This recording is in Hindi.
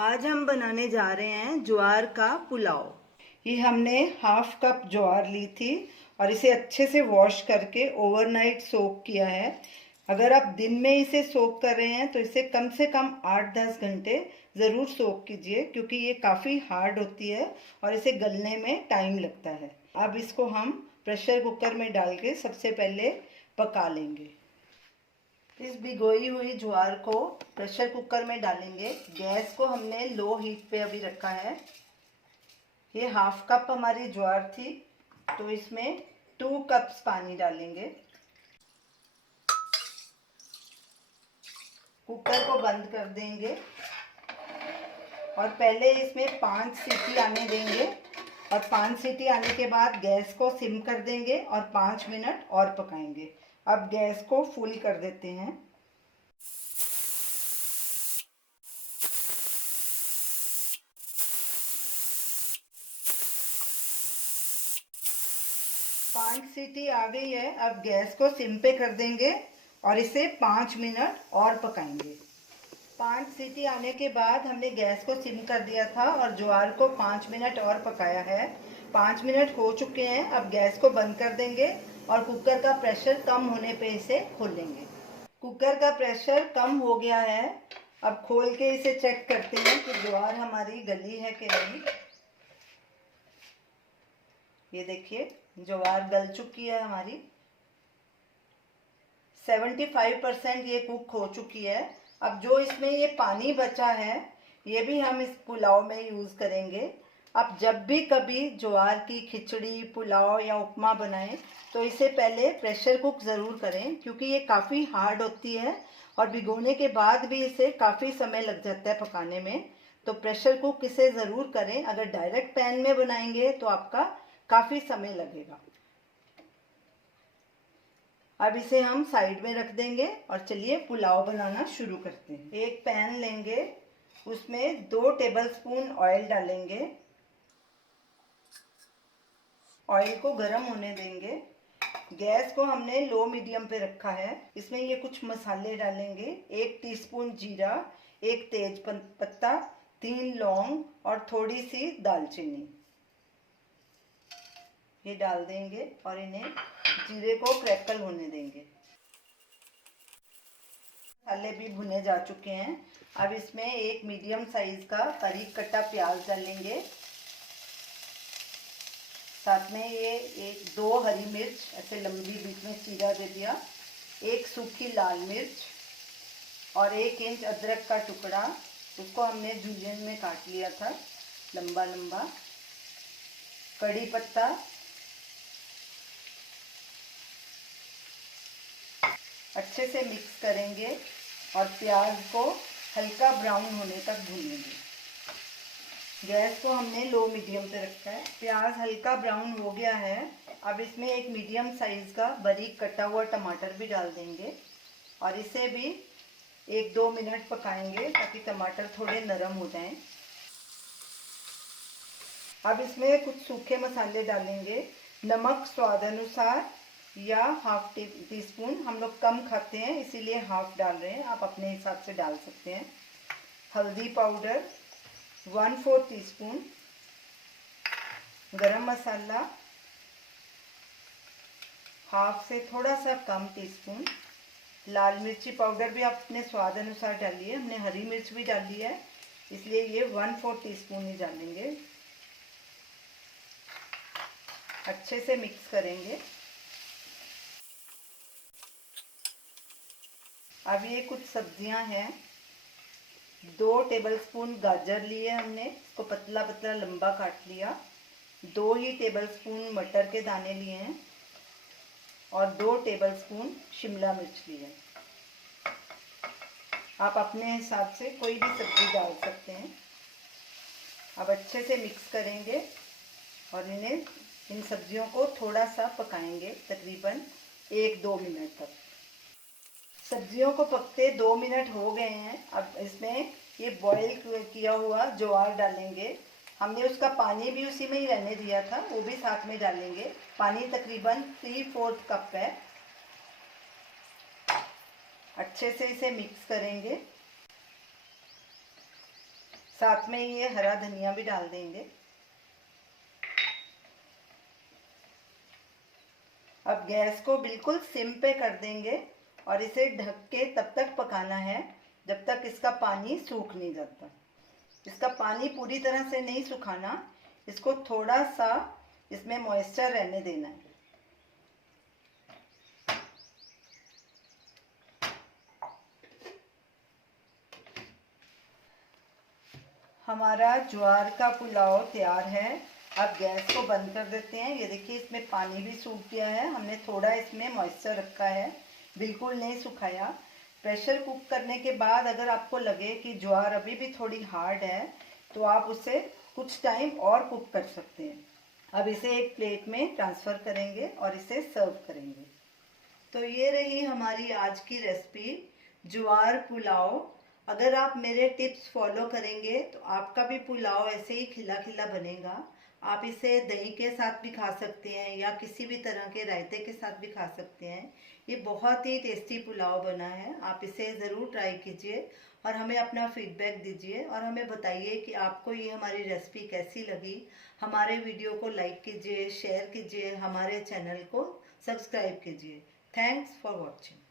आज हम बनाने जा रहे हैं ज्वार का पुलाव। ये हमने हाफ कप ज्वार ली थी और इसे अच्छे से वॉश करके ओवरनाइट सोक किया है। अगर आप दिन में इसे सोक कर रहे हैं तो इसे कम से कम 8-10 घंटे ज़रूर सोक कीजिए, क्योंकि ये काफ़ी हार्ड होती है और इसे गलने में टाइम लगता है। अब इसको हम प्रेशर कुकर में डाल के सबसे पहले पका लेंगे। इस भिगोई हुई ज्वार को प्रेशर कुकर में डालेंगे। गैस को हमने लो हीट पे अभी रखा है। ये हाफ कप हमारी ज्वार थी, तो इसमें 2 कप्स पानी डालेंगे। कुकर को बंद कर देंगे और पहले इसमें 5 सीटी आने देंगे और 5 सीटी आने के बाद गैस को सिम कर देंगे और 5 मिनट और पकाएंगे। अब गैस को फुल कर देते हैं। 5 सीटी आ गई है। अब गैस को सिम पे कर देंगे और इसे 5 मिनट और पकाएंगे। 5 सीटी आने के बाद हमने गैस को सिम कर दिया था और ज्वार को 5 मिनट और पकाया है। 5 मिनट हो चुके हैं। अब गैस को बंद कर देंगे और कुकर का प्रेशर कम होने पे इसे खोलेंगे। कुकर का प्रेशर कम हो गया है। अब खोल के इसे चेक करते हैं कि ज्वार हमारी गली है कि नहीं। ये देखिए, ज्वार गल चुकी है हमारी। 75% ये कुक हो चुकी है। अब जो इसमें ये पानी बचा है, ये भी हम इस पुलाव में यूज़ करेंगे। अब जब भी कभी ज्वार की खिचड़ी, पुलाव या उपमा बनाएं तो इसे पहले प्रेशर कुक ज़रूर करें, क्योंकि ये काफ़ी हार्ड होती है और भिगोने के बाद भी इसे काफ़ी समय लग जाता है पकाने में। तो प्रेशर कुक इसे ज़रूर करें। अगर डायरेक्ट पैन में बनाएंगे तो आपका काफ़ी समय लगेगा। अब इसे हम साइड में रख देंगे और चलिए पुलाव बनाना शुरू करते हैं। एक पैन लेंगे, उसमें 2 टेबलस्पून ऑयल डालेंगे। ऑयल को गर्म होने देंगे। गैस को हमने लो मीडियम पे रखा है। इसमें ये कुछ मसाले डालेंगे। 1 टीस्पून जीरा, 1 तेज पत्ता, 3 लौंग और थोड़ी सी दालचीनी ये डाल देंगे और इन्हें जीरे को क्रैकल होने देंगे। मसाले भी भुने जा चुके हैं। अब इसमें एक मीडियम साइज का बारीक कटा प्याज डालेंगे। साथ में ये 1-2 हरी मिर्च ऐसे लंबी बीच में चीरा दे दिया, 1 सूखी लाल मिर्च और 1 इंच अदरक का टुकड़ा, उसको हमने जूलियन में काट लिया था लंबा लंबा। कड़ी पत्ता, अच्छे से मिक्स करेंगे और प्याज को हल्का ब्राउन होने तक भूनेंगे। गैस को हमने लो मीडियम पे रखा है। प्याज हल्का ब्राउन हो गया है। अब इसमें एक मीडियम साइज का बारीक कटा हुआ टमाटर भी डाल देंगे और इसे भी 1-2 मिनट पकाएंगे ताकि टमाटर थोड़े नरम हो जाएं। अब इसमें कुछ सूखे मसाले डालेंगे। नमक स्वाद अनुसार या हाफ टी स्पून। हम लोग कम खाते हैं इसीलिए हाफ डाल रहे हैं, आप अपने हिसाब से डाल सकते हैं। हल्दी पाउडर 1/4 टीस्पून, गरम मसाला हाफ से थोड़ा सा कम टीस्पून, लाल मिर्ची पाउडर भी आप अपने स्वाद अनुसार डालिए। हमने हरी मिर्च भी डाली है इसलिए ये 1/4 टीस्पून ही डालेंगे। अच्छे से मिक्स करेंगे। अब ये कुछ सब्जियां हैं। 2 टेबलस्पून गाजर लिए हमने, इसको पतला पतला लंबा काट लिया। 2 ही टेबलस्पून मटर के दाने लिए हैं और 2 टेबलस्पून शिमला मिर्च लिए हैं। आप अपने हिसाब से कोई भी सब्जी डाल सकते हैं। अब अच्छे से मिक्स करेंगे और इन सब्जियों को थोड़ा सा पकाएंगे, तकरीबन 1-2 मिनट तक। सब्जियों को पकते 2 मिनट हो गए हैं। अब इसमें ये बॉईल किया हुआ ज्वार डालेंगे। हमने उसका पानी भी उसी में ही रहने दिया था, वो भी साथ में डालेंगे। पानी तकरीबन 3/4 कप है। अच्छे से इसे मिक्स करेंगे। साथ में ये हरा धनिया भी डाल देंगे। अब गैस को बिल्कुल सिम पे कर देंगे और इसे ढक के तब तक पकाना है जब तक इसका पानी सूख नहीं जाता। इसका पानी पूरी तरह से नहीं सुखाना, इसको थोड़ा सा इसमें मॉइस्चर रहने देना है। हमारा ज्वार का पुलाव तैयार है। अब गैस को बंद कर देते हैं। ये देखिए इसमें पानी भी सूख गया है, हमने थोड़ा इसमें मॉइस्चर रखा है, बिल्कुल नहीं सुखाया। प्रेशर कुक करने के बाद अगर आपको लगे कि ज्वार अभी भी थोड़ी हार्ड है तो आप उसे कुछ टाइम और कुक कर सकते हैं। अब इसे एक प्लेट में ट्रांसफ़र करेंगे और इसे सर्व करेंगे। तो ये रही हमारी आज की रेसिपी, ज्वार पुलाव। अगर आप मेरे टिप्स फॉलो करेंगे तो आपका भी पुलाव ऐसे ही खिला खिला बनेगा। आप इसे दही के साथ भी खा सकते हैं या किसी भी तरह के रायते के साथ भी खा सकते हैं। ये बहुत ही टेस्टी पुलाव बना है, आप इसे ज़रूर ट्राई कीजिए और हमें अपना फीडबैक दीजिए और हमें बताइए कि आपको ये हमारी रेसिपी कैसी लगी। हमारे वीडियो को लाइक कीजिए, शेयर कीजिए, हमारे चैनल को सब्सक्राइब कीजिए। Thanks for watching.